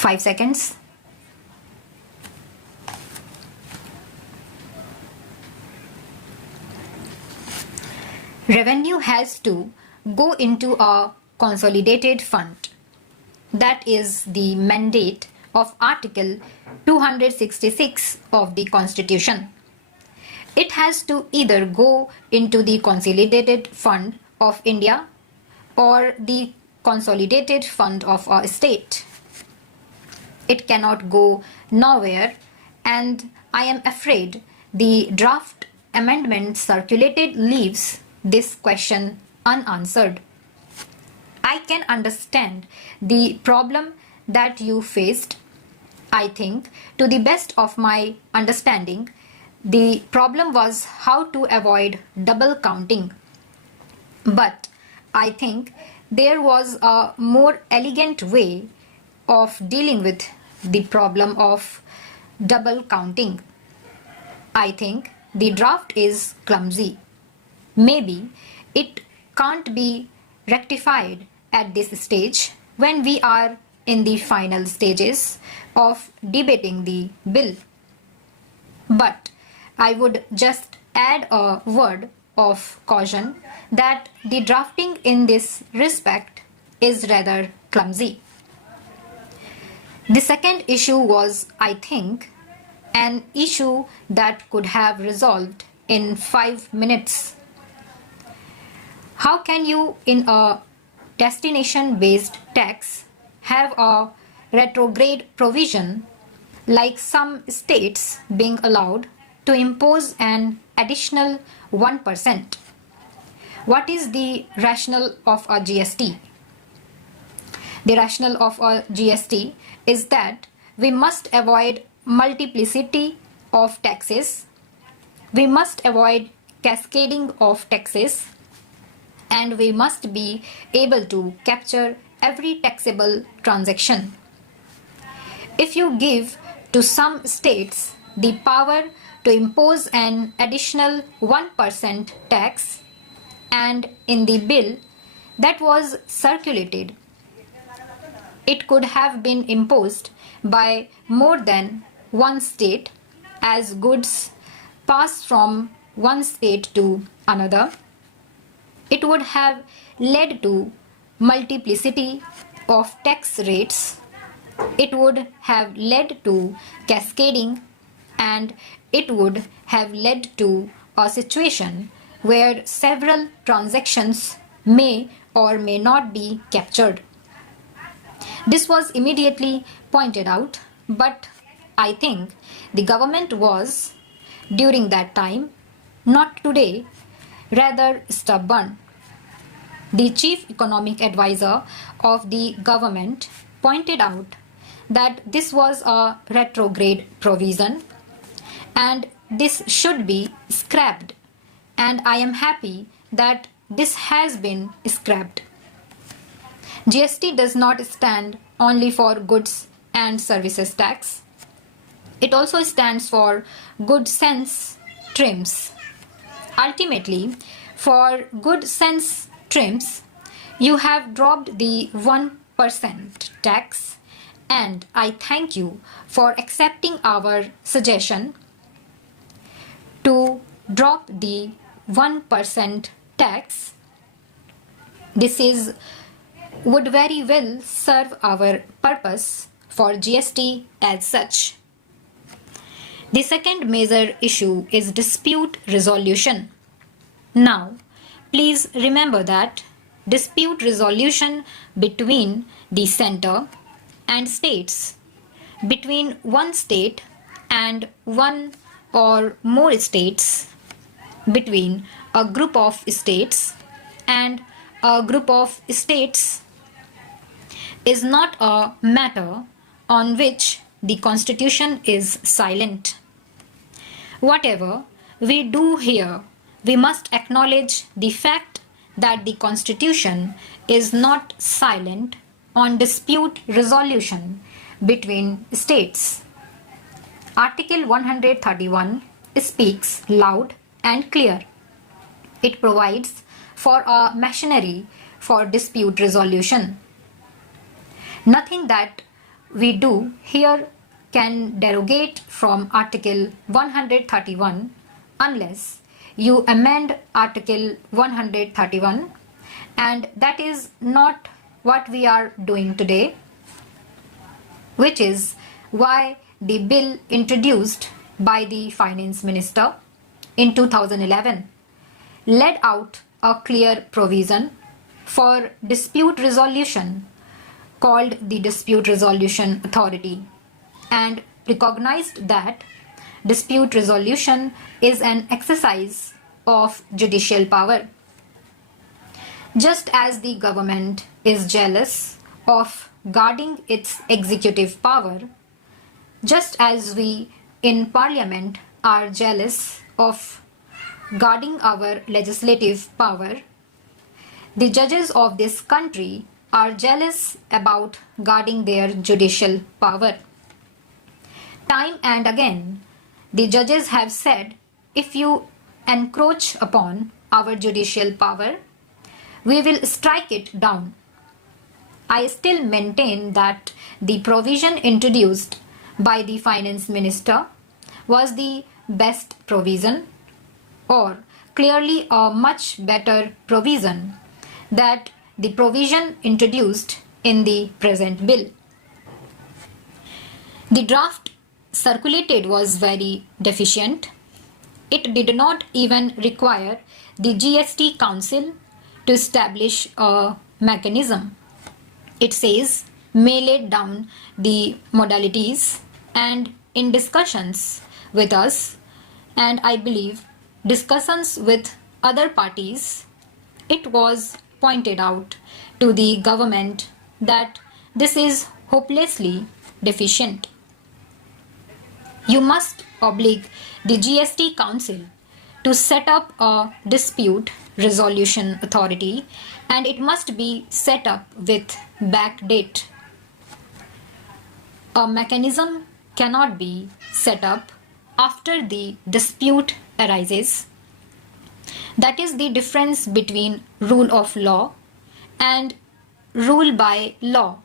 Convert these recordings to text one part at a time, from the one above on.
5 seconds. Revenue has to go into a consolidated fund. That is the mandate of Article 266 of the Constitution. It has to either go into the Consolidated Fund of India or the Consolidated Fund of a state. It cannot go nowhere, and I am afraid the draft amendment circulated leaves this question unanswered. I can understand the problem that you faced. I think, to the best of my understanding, the problem was how to avoid double counting. But I think there was a more elegant way of dealing with the problem of double counting. I think the draft is clumsy. Maybe it can't be rectified at this stage when we are in the final stages of debating the bill. But I would just add a word of caution that the drafting in this respect is rather clumsy. The second issue was, I think, an issue that could have resolved in 5 minutes. How can you, in a destination-based tax, have a retrograde provision like some states being allowed to impose an additional 1%? What is the rationale of a GST? The rationale of a GST is that we must avoid multiplicity of taxes, we must avoid cascading of taxes, and we must be able to capture every taxable transaction. If you give to some states the power to impose an additional 1% tax, and in the bill that was circulated, it could have been imposed by more than one state as goods pass from one state to another, it would have led to multiplicity of tax rates, it would have led to cascading, and it would have led to a situation where several transactions may or may not be captured. This was immediately pointed out, but I think the government was, during that time, not today, rather stubborn. The chief economic advisor of the government pointed out that this was a retrograde provision and this should be scrapped, and I am happy that this has been scrapped. GST does not stand only for goods and services tax. It also stands for good sense trims. Ultimately, for good sense trims, you have dropped the 1% tax, and I thank you for accepting our suggestion to drop the 1% tax. This would very well serve our purpose for GST as such. The second major issue is dispute resolution. Now, please remember that dispute resolution between the center and states, between one state and one or more states, between a group of states and a group of states, is not a matter on which the Constitution is silent. Whatever we do here, we must acknowledge the fact that the Constitution is not silent on dispute resolution between states. Article 131 speaks loud and clear. It provides for a machinery for dispute resolution. Nothing that we do here can derogate from Article 131 unless you amend Article 131, and that is not what we are doing today, which is why the bill introduced by the Finance Minister in 2011 laid out a clear provision for dispute resolution called the Dispute Resolution Authority, and recognized that dispute resolution is an exercise of judicial power. Just as the government is jealous of guarding its executive power, just as we in Parliament are jealous of guarding our legislative power, the judges of this country are jealous about guarding their judicial power. Time and again, the judges have said, if you encroach upon our judicial power, we will strike it down. I still maintain that the provision introduced by the Finance Minister was the best provision, or clearly a much better provision than the provision introduced in the present bill. The draft circulated was very deficient. It did not even require the GST Council to establish a mechanism. It says may lay down the modalities, and in discussions with us, and I believe discussions with other parties, it was pointed out to the government that this is hopelessly deficient. You must oblige the GST Council to set up a dispute resolution authority, and it must be set up with back date. A mechanism cannot be set up after the dispute arises. That is the difference between rule of law and rule by law.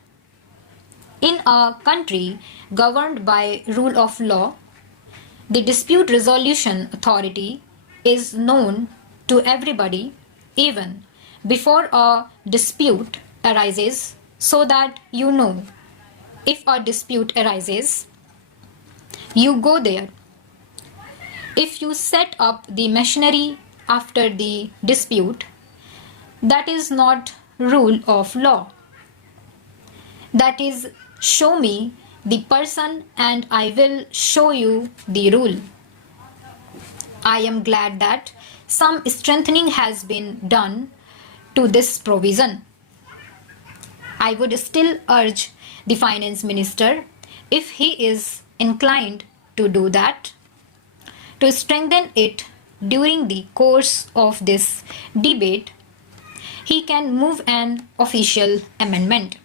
In a country governed by rule of law, the dispute resolution authority is known to everybody even before a dispute arises, so that you know if a dispute arises, you go there. If you set up the machinery after the dispute, that is not rule of law. That is, show me the person and I will show you the rule. I am glad that some strengthening has been done to this provision. I would still urge the Finance Minister, if he is inclined to do that, to strengthen it during the course of this debate. He can move an official amendment.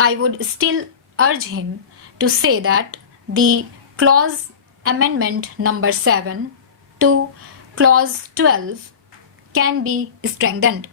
I would still urge him to say that the clause amendment number 7 to clause 12 can be strengthened.